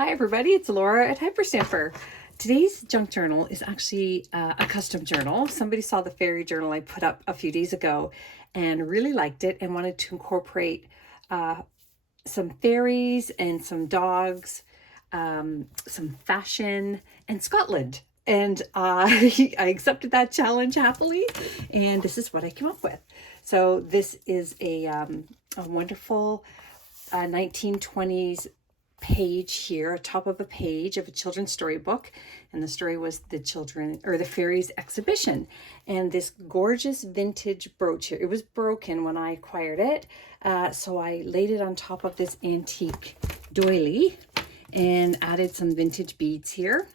Hi everybody, it's Laura at Hyperstamper. Today's junk journal is actually a custom journal. Somebody saw the fairy journal I put up a few days ago and really liked it and wanted to incorporate some fairies and some dogs, some fashion and Scotland. And I accepted that challenge happily, and this is what I came up with. So this is a wonderful 1920s page here, top of a page of a children's storybook, and the story was the fairies exhibition. And this gorgeous vintage brooch here, it was broken when I acquired it, so I laid it on top of this antique doily and added some vintage beads here,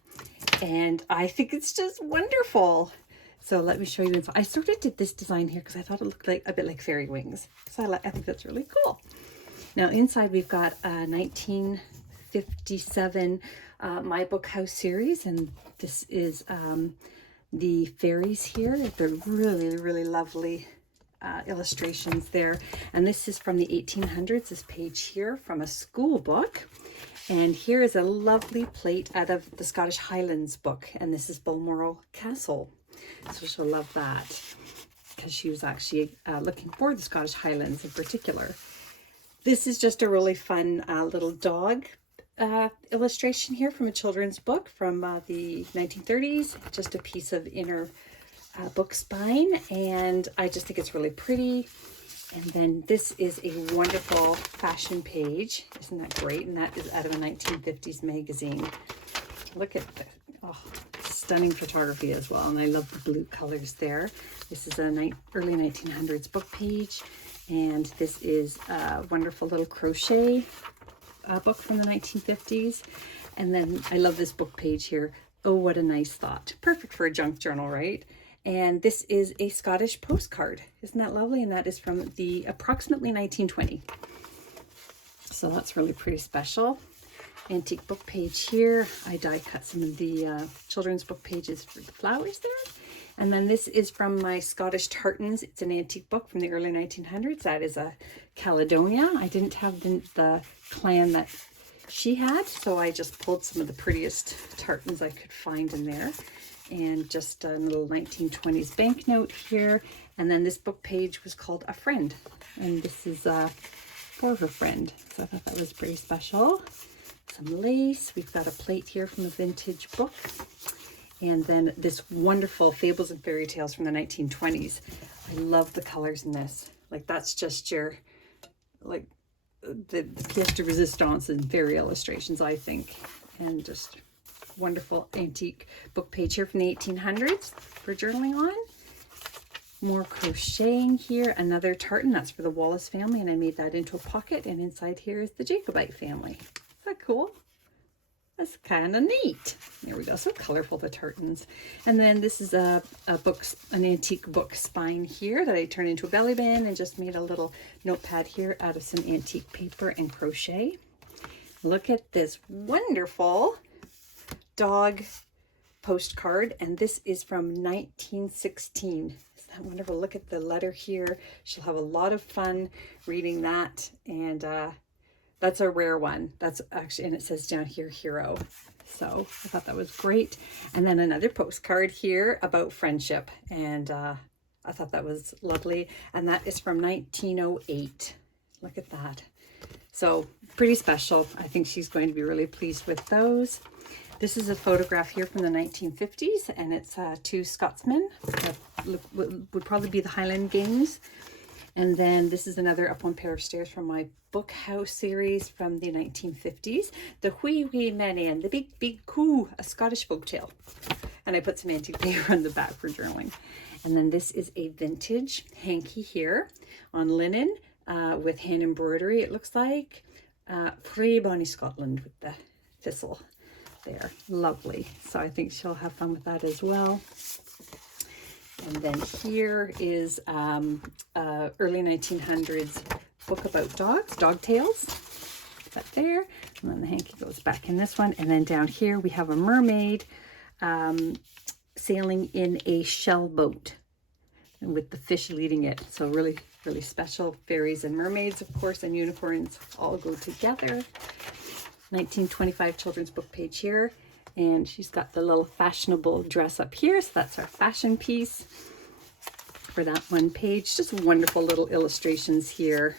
and I think it's just wonderful. So let me show you. I sort of did this design here because I thought it looked like a bit like fairy wings, so I think that's really cool. Now inside we've got a 1957 My Book House series, and this is the fairies here. They're really, really lovely illustrations there. And this is from the 1800s, this page here from a school book. And here is a lovely plate out of the Scottish Highlands book, and this is Balmoral Castle. So she'll love that because she was actually looking for the Scottish Highlands in particular. This is just a really fun little dog illustration here from a children's book from the 1930s. Just a piece of inner book spine, and I just think it's really pretty. And then this is a wonderful fashion page. Isn't that great? And that is out of a 1950s magazine. Look at the stunning photography as well. And I love the blue colors there. This is a early 1900s book page. And this is a wonderful little crochet book from the 1950s. And then I love this book page here. Oh, what a nice thought. Perfect for a junk journal, right? And this is a Scottish postcard. Isn't that lovely? And that is from the approximately 1920. So that's really pretty special. Antique book page here. I die cut some of the children's book pages for the flowers there. And then this is from my Scottish tartans. It's an antique book from the early 1900s. That is a Caledonia. I didn't have the clan that she had, so I just pulled some of the prettiest tartans I could find in there. And just a little 1920s banknote here. And then this book page was called A Friend. And this is for her friend. So I thought that was pretty special. Some lace. We've got a plate here from a vintage book. And then this wonderful Fables and Fairy Tales from the 1920s. I love the colors in this. Like, that's just your, like, the pièce de résistance in fairy illustrations, I think. And just wonderful antique book page here from the 1800s for journaling on. More crocheting here. Another tartan. That's for the Wallace family, and I made that into a pocket. And inside here is the Jacobite family. Is that cool? That's kind of neat. There we go. So colorful, the tartans. And then this is an antique book spine here that I turned into a belly band and just made a little notepad here out of some antique paper and crochet. Look at this wonderful dog postcard, and this is from 1916. Isn't that wonderful? Look at the letter here. She'll have a lot of fun reading that, and that's a rare one. That's actually, and it says down here, hero. So I thought that was great. And then another postcard here about friendship, and I thought that was lovely, and that is from 1908. Look at that. So pretty special. I think she's going to be really pleased with those. This is a photograph here from the 1950s, and it's two Scotsmen that would probably be the Highland Games. And then this is another Up One Pair of Stairs from my Book House series from the 1950s. The Wee Wee Manny and the Big Big Coo, a Scottish folktale. And I put some antique paper on the back for journaling. And then this is a vintage hanky here on linen with hand embroidery, it looks like. Frae Bonnie Scotland with the thistle there. Lovely. So I think she'll have fun with that as well. And then here is early 1900s book about dogs, Dog Tales. That there. And then the hanky goes back in this one. And then down here we have a mermaid sailing in a shell boat and with the fish leading it. So really, really special. Fairies and mermaids, of course, and unicorns all go together. 1925 children's book page here. And she's got the little fashionable dress up here. So that's our fashion piece for that one page. Just wonderful little illustrations here.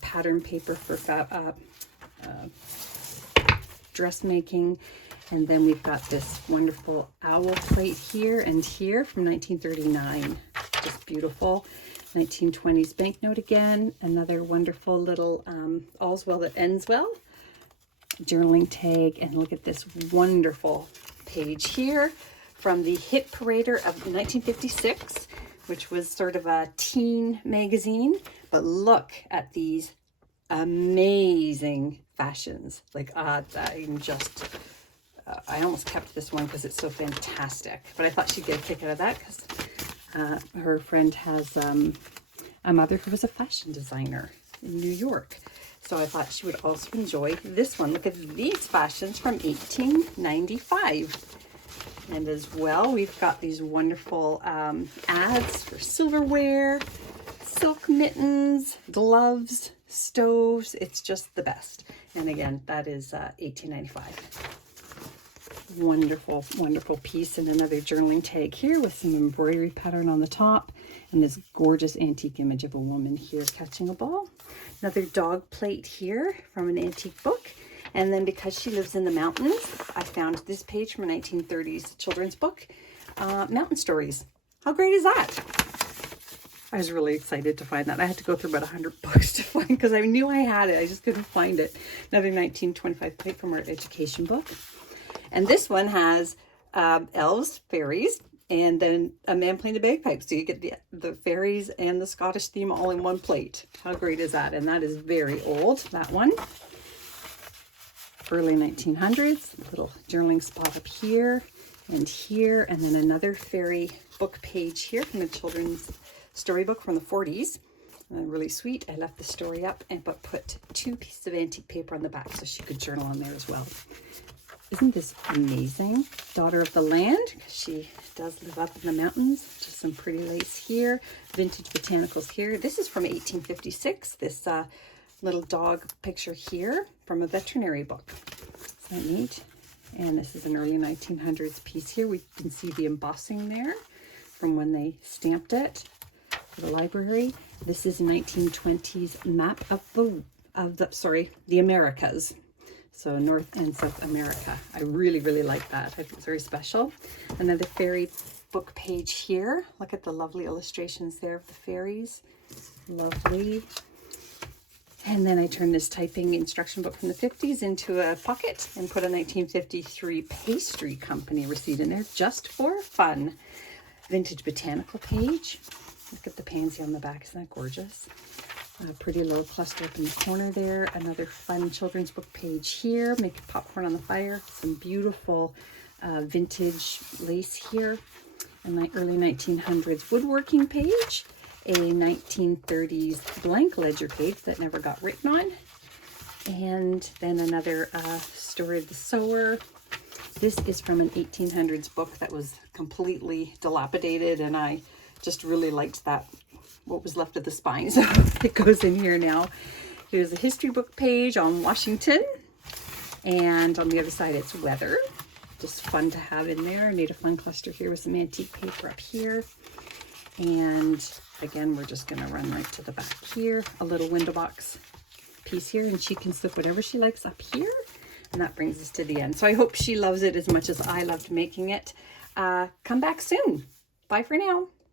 Pattern paper for dressmaking. And then we've got this wonderful owl plate here and here from 1939. Just beautiful. 1920s banknote again. Another wonderful little all's well that ends well. Journaling tag. And look at this wonderful page here from the Hit Parader of 1956, which was sort of a teen magazine. But look at these amazing fashions. Like, I'm just... I almost kept this one because it's so fantastic. But I thought she'd get a kick out of that because her friend has a mother who was a fashion designer in New York. So I thought she would also enjoy this one. Look at these fashions from 1895. And as well, we've got these wonderful ads for silverware, silk mittens, gloves, stoves. It's just the best. And again, that is 1895. Wonderful, wonderful piece. And another journaling tag here with some embroidery pattern on the top. And this gorgeous antique image of a woman here catching a ball. Another dog plate here from an antique book. And then because she lives in the mountains, I found this page from a 1930s children's book, Mountain Stories. How great is that? I was really excited to find that. I had to go through about 100 books to find because I knew I had it. I just couldn't find it. Another 1925 plate from our education book. And this one has elves, fairies, and then a man playing the bagpipes. So you get the fairies and the Scottish theme all in one plate. How great is that? And that is very old, that one. Early 1900s, little journaling spot up here, and then another fairy book page here from a children's storybook from the 40s. Really sweet. I left the story up but put 2 pieces of antique paper on the back so she could journal on there as well. Isn't this amazing? Daughter of the land, because she does live up in the mountains. Just some pretty lace here. Vintage botanicals here. This is from 1856. This little dog picture here from a veterinary book. Isn't that neat? And this is an early 1900s piece here. We can see the embossing there from when they stamped it for the library. This is a 1920s map of the Americas. So North and South America. I really, really like that. I think it's very special. Another fairy book page here. Look at the lovely illustrations there of the fairies. Lovely. And then I turned this typing instruction book from the 50s into a pocket and put a 1953 pastry company receipt in there just for fun. Vintage botanical page. Look at the pansy on the back. Isn't that gorgeous? A pretty little cluster up in the corner there. Another fun children's book page here. Make popcorn on the fire. Some beautiful vintage lace here. A early 1900s woodworking page. A 1930s blank ledger page that never got written on. And then another Story of the Sower. This is from an 1800s book that was completely dilapidated, and I just really liked that, what was left of the spine. So it goes in here now. Here's a history book page on Washington. And on the other side, it's weather. Just fun to have in there. I made a fun cluster here with some antique paper up here. And again, we're just going to run right to the back here. A little window box piece here, and she can slip whatever she likes up here. And that brings us to the end. So I hope she loves it as much as I loved making it. Come back soon. Bye for now.